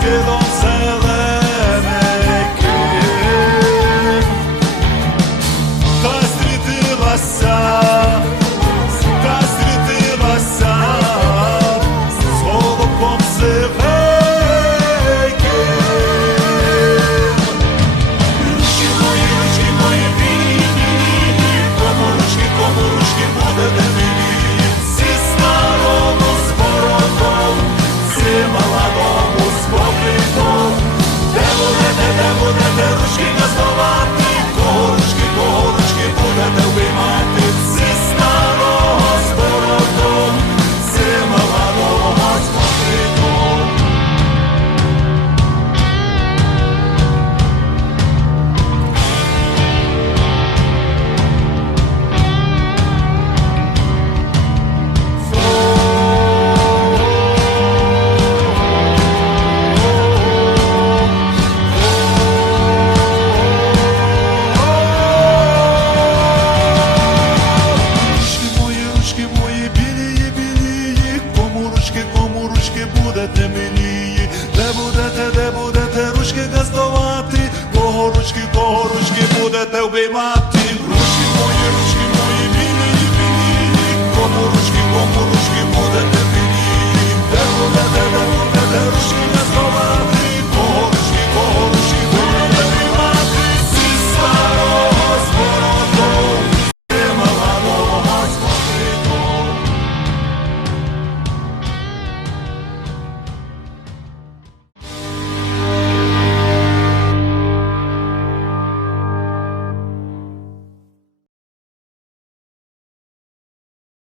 скидом зелений ким. Та зрідилася з голубом сивеньким. Ручки мої білі, кому ручки будете милі, зі старому з бородом, зі молодому з покликом. Де будете ручки газдувати, кого ручки будете виймати, зі старого з бородом, зі молодого з покликом. Ручки мої білії, кому ручки будете милії, де будете ручки газдувати, кого ручки будете обіймати.